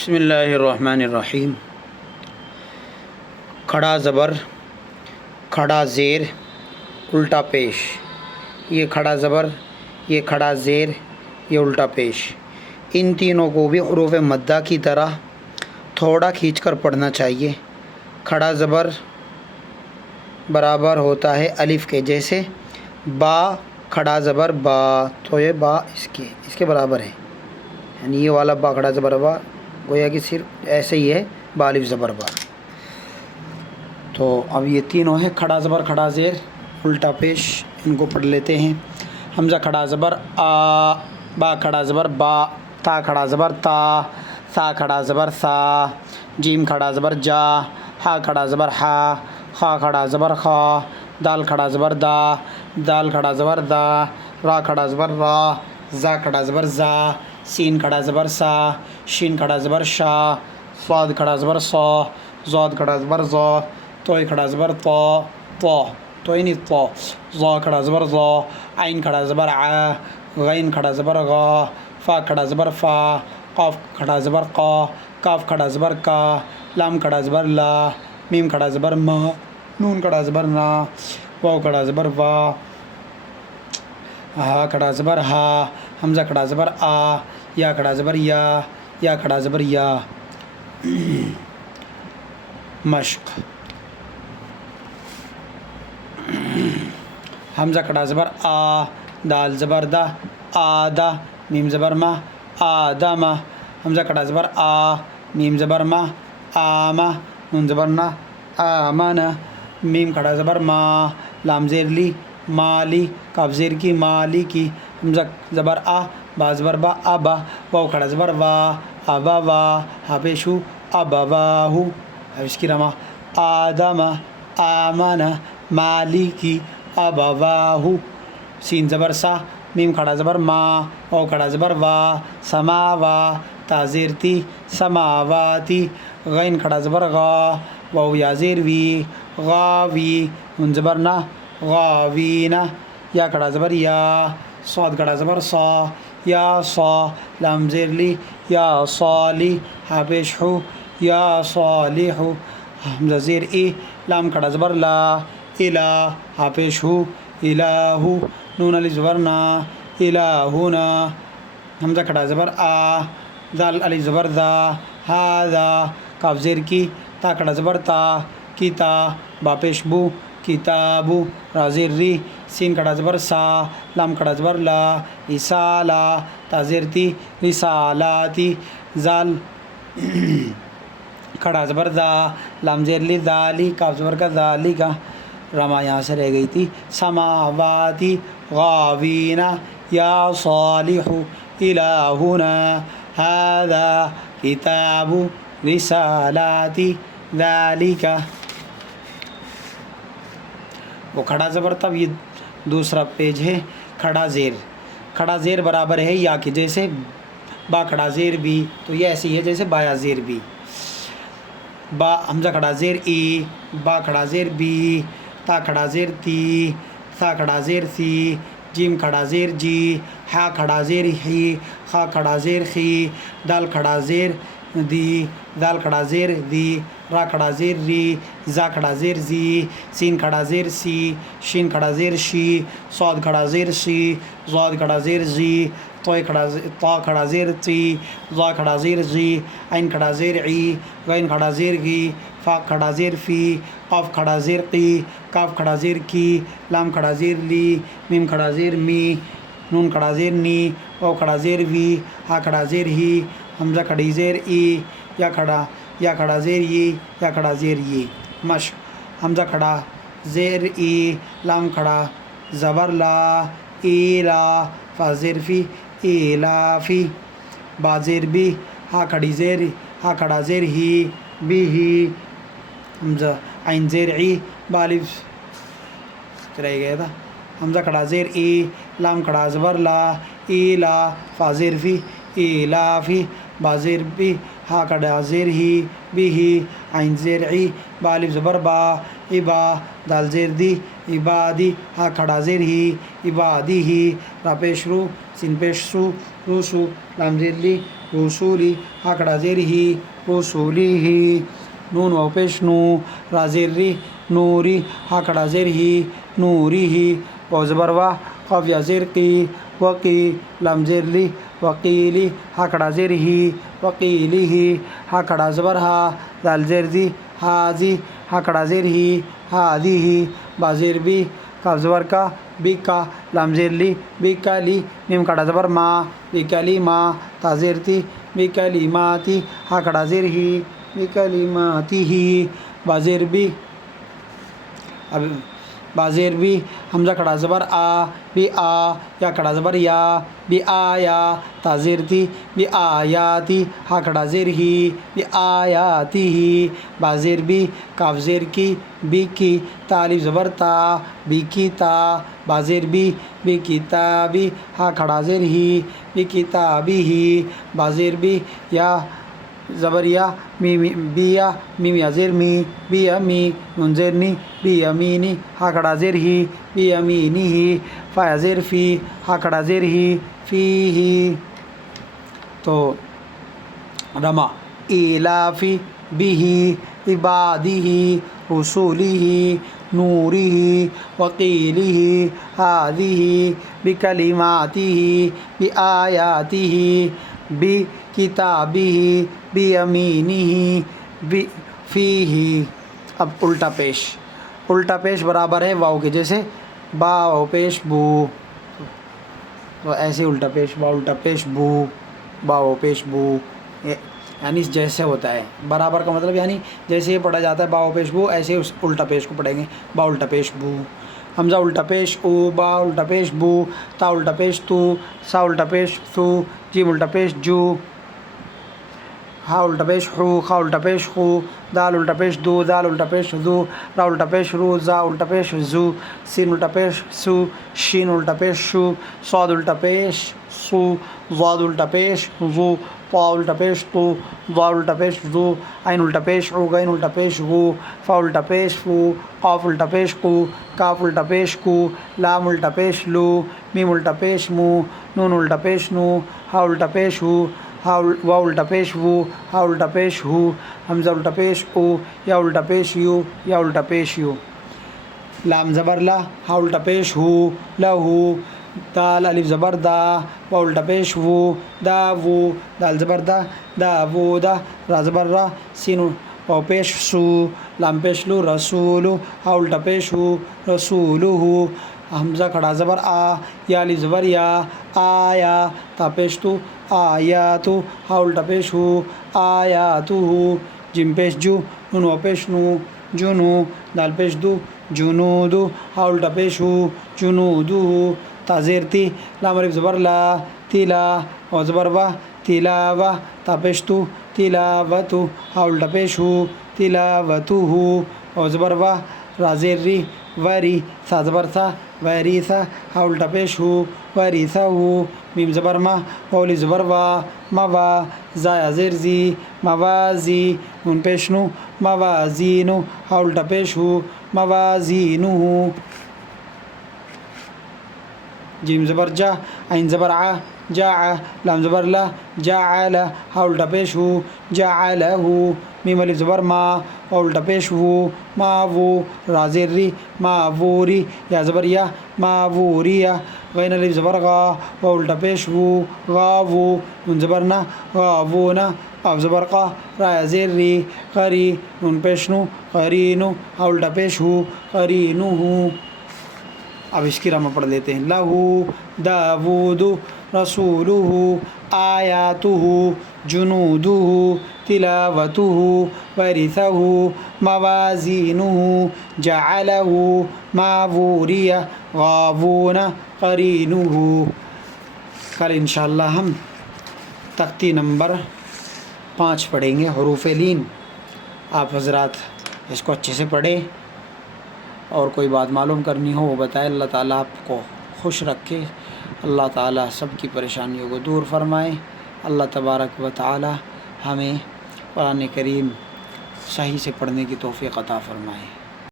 بسم اللہ الرحمن الرحیم۔ کھڑا زبر، کھڑا زیر، الٹا پیش۔ یہ کھڑا زبر، یہ کھڑا زیر، یہ الٹا پیش، ان تینوں کو بھی حروف مدہ کی طرح تھوڑا کھینچ کر پڑھنا چاہیے۔ کھڑا زبر برابر ہوتا ہے الف کے، جیسے با کھڑا زبر با، تو یہ با اس کے برابر ہے، یعنی یہ والا با کھڑا زبر با گویا کہ صرف ایسے ہی ہے با الف زبر با۔ تو اب یہ تینوں ہیں، کھڑا زبر، کھڑا زیر، الٹا پیش، ان کو پڑھ لیتے ہیں۔ حمزہ کھڑا زبر آ، با کھڑا زبر با، تا کھڑا زبر تا، ثا کھڑا زبر ثا، جیم کھڑا زبر جا، ہا کھڑا زبر ہا، خا کھڑا زبر خا، دال کھڑا زبر دا، دال کھڑا زبر دا، را کھڑا زبر را، زا کھڑا زبر زا، سین کھڑا زبر سا، شین کھڑا زبر شا، صاد کھڑا زبر صا، زاد کھڑا زبر زا، توئی کھڑا زبر طا، طا توئی نہیں طا، زا کھڑا زبر زا، عین کھڑا زبر ع، غین کھڑا زبر غا، فا کھڑا زبر فا، قاف کھڑا زبر قا، کاف کھڑا زبر کا، لام کھڑا زبر لا، میم کھڑا زبر ما، نون کھڑا زبر نا، واو کھڑا زبر وا، ہا کھڑا زبر ہا، حمزہ کھڑا زبر آ، یا کھڑا زبر یا کھڑا زبر یا۔ مشق۔ حمزہ کھڑا زبر آ، دال زبر دا، آدہ، میم زبر ما، آدم، حمزہ کھڑا زبر آ، میم زبر ما، آمہ، نون زبر نا، آمن، میم کھڑا زبر ما، لام زیر لی، مالی، کاف زیر کی، مالی کی، حمزہ زبر آ، با زبر با، ابا، واو کھڑا زبر وا، ابا وا، ہا پیش ہو، ابا واہو، اس کی رما، آدم، آمن، مالی کی، ابا واہو، سین زبر سا، میم کھڑا زبر ما، واو کھڑا زبر وا، سماوا، تا زیر تی، سماواتی، غین کھڑا زبر غا، واو یا زیر وی، غاوی، نون زبر نا، غاوینا، یا کھڑا زبر یا، صاد کھڑا زبر صا، یا صا، لام زیر لی، یا صالی، ہا پیش ہو، یا صالح، حمزہ زیر ای، لام کھڑا زبر لا، الہ، ہا پیش ہو، الہ، نون الف زبر نا، الہنا، حمزہ کھڑا زبر آ، دال الف زبر دا، ہاذا، کاف زیر کی، تا کھڑا زبر تا، کتا، با پیش بو، کتابو، را زیر ری، سین کھڑا زبر سا، لام کھڑا زبر لا، رسالہ، تا زیر تی، رسالاتی، زال کھڑا زبر دا، لام زیر لی، دالی، کاف زبر کا، دالی کا، رما یہاں سے رہ گئی تھی، سماواتی، غاوینا، یا صالح، الہنا، ھذا کتاب، رسالاتی، ذالک۔ وہ کھڑا زبر تب یہ دوسرا پیج ہے۔ کھڑا زیر، کھڑا زیر برابر ہے یا کے، جیسے با کھڑا زیر بھی، تو یہ ایسی ہے جیسے بایا زیر بھی۔ با حمزہ کھڑا زیر ای، با کھڑا زیر بی، تا کھڑا زیر تی، ثا کھڑا زیر سی، جیم کھڑا زیر جی، ہا کھڑا زیر ہی، خا کھڑا زیر خی، دال کھڑا زیر دی، دال کھڑا زیر دی، را کھڑا زیر ری، زا کھڑا زیر زی، سین کھڑا زیر سی، شین کھڑا زیر شی، صاد کھڑا زیر سی، زاد کھڑا زیر زی، طا کھڑا زیر تی، ظا کھڑا زیر زی، عین کھڑا زیر عی، غین کھڑا زیر گی، فا کھڑا زیر فی، قاف کھڑا زیر قی، کاف کھڑا زیر کی، لام کھڑا زیر لی، میم کھڑا زیر می، نون کھڑا زیر نی، واو کھڑا زیر وی، ہا کھڑا زیر ہی، حمزہ کھڑی زیر ای، یا کھڑا زیر ی، یا کھڑا زیر ی۔ مشق۔ حمزہ کھڑا زیر ای، لام کھڑا زبر لا، ایلا، فا زیر فی، ایلافی، با زیر بی، ہا کھڑا زیر ہی، بھی ہی، حمزہ عین زیر عی، با الف رہ گیا تھا، حمزہ کھڑا زیر ای، لام کھڑا زبر لا، ایلا، فا زیر فی، ایلافی، با زیر بی، ہا کھڑا زیر ہی، بھی ہی، عین زیر عی، با الف زبر با، ابا، دال زیر دی، عبادی، ہا کھڑا زیر ہی، عبادی ہی، را پیش رو، سین پیش سو، روسو، لام زیر لی، رسولی ہا کھڑا زیر ہی رسولی ہی نون واو پیش نو را زیر ری نوری ہا کھڑا زیر ہی نوری ہی واو زبر وا قاف یا زیر قی وقی لام زیر لی وقیلی ہا کھڑا زیر ہی وقیلی ہی ہا کھڑا زبر ہا دال زیر دی ہاضی ہا کھڑا زیر ہی ہادی ہی با زیر بی کاف زبر کا بی کا لام زیر لی بی کا لی میم کھڑا زبر ما بی کلی ما تا زیر تی بی کلی ماتی ہا کھڑا زیر ہی بی کلی ماتی ہی با زیر بی اب با زیر بی حمزہ کھڑا زبر آ بی آ یا کھڑا زبر یا بی آیا تا زیر تی بی آیاتی ہا کھڑا زیر ہی بی آیاتی ہی با زیر بی کاف زیر کی بی کی تا الف زبر تا بی کی تا با زیر بی بی کتابی ہا کھڑا زیر ہی بی کتابی ہی با زیر بی یا زبر یا می بی یا میم یا زیر می بی امی نون زیر نی بی امینی ہا کھڑا زیر ہی بی امینی ہی فا یا زیر فی ہا کھڑا زیر ہی فی ہی تو رما ایلافی بھی عبادی رسولی نوری وقیلی ہادی بکلماتی بآیاتی بکتابی بیمینی فیہ. اب الٹا پیش برابر ہے واؤ کے جیسے با واؤ پیش بو، تو ایسے الٹا پیش با الٹا پیش بو با واؤ پیش بو، یعنی جیسے ہوتا ہے برابر کا مطلب یعنی جیسے یہ پڑھا جاتا ہے با واؤ پیش بو ایسے اس الٹا پیش کو پڑھیں گے با الٹا پیش بو. حمزہ الٹا پیش او با الٹا پیش بو تا الٹا پیش تو سا الٹا پیش سو جیم الٹا پیش جو ہا الٹا پیش ہو خا الٹا پیش خو دال الٹا پیش دو دال الٹا پیش زو را الٹا پیش رو زا الٹا پیش زو سین الٹا پیش سو شین الٹا پیش شو صاد الٹا پیش سو ضاد الٹا پیش زو طا الٹا پیش تو ضا الٹا پیش زو عین الٹا پیش عو غین الٹا پیش غو فا الٹا پیش فو قاف الٹا پیش قو کاف الٹا پیش کو لام الٹا پیش لو میم الٹا پیش مو نون الٹا پیش نو ہا الٹا پیش ہو واو الٹا پیش وو ہا الٹا پیش ہو حمزہ الٹا پیش او یا الٹا پیش یو یا الٹا پیش یو. لام زبر لا ہا الٹا پیش ہو لہو دال الف زبر دا واو الٹا پیش وو دا وو دال زبر دا دا وو دا را زبر را سین واو پیش سو لام پیش لو رسولو ہا الٹا پیش ہو رسولو ہو حمزہ کھڑا زبر آ یا الف زبر یا آیا تا پیش تو آیاتو ہا الٹا پیش ہو آیاتو ہو جیم پیش جو نون واو پیش نو جنو دال پیش دو جنودو ہا الٹا پیش ہو جنودو ہو تا زیر تی لام الف زبر لا تلا واو زبر وا تلاوا تا پیش تو تلاوتو ہا الٹا پیش ہو تلاوتو ہو واو زبر وا را زیر ری وری سا زبر سا وری سا ہا الٹا پیش ہو وری سا ہو میم زبر ما واو الف زبر وا موا زا یا زیر زی موازی نون پیش نو موازینو ہا الٹا پیش ہو موازینو ہو جیم زبر جا عین زبر ع جا لام زبر لا جعل ہا الٹا پیش ہو جعلہ میم الف زبر ما واو الٹا پیش وو ما وو را زیر ری ما ووری یا زبر یا ما ووریا غین الف زبر غا واو الٹا پیش وو غا وو نون زبر نا غا وو نا قاف زبر قا را یا زیر ری قری نون پیش نو قرینو ہا الٹا پیش ہو قرینو ہو. اب اس کی رمہ پڑھ لیتے ہیں. لہو داود رسولہ آیاتہ جنودہ تلاوتہ ورثہ موازینہ جعلہ ماووری غاوون قرینہ. کل انشاءاللہ ہم تختی نمبر 5 پڑھیں گے حروف لین. آپ حضرات اس کو اچھے سے پڑھیں اور کوئی بات معلوم کرنی ہو وہ بتائے. اللہ تعالیٰ آپ کو خوش رکھے، اللہ تعالیٰ سب کی پریشانیوں کو دور فرمائے. اللہ تبارک و تعالیٰ ہمیں قرآن کریم صحیح سے پڑھنے کی توفیق عطا فرمائے.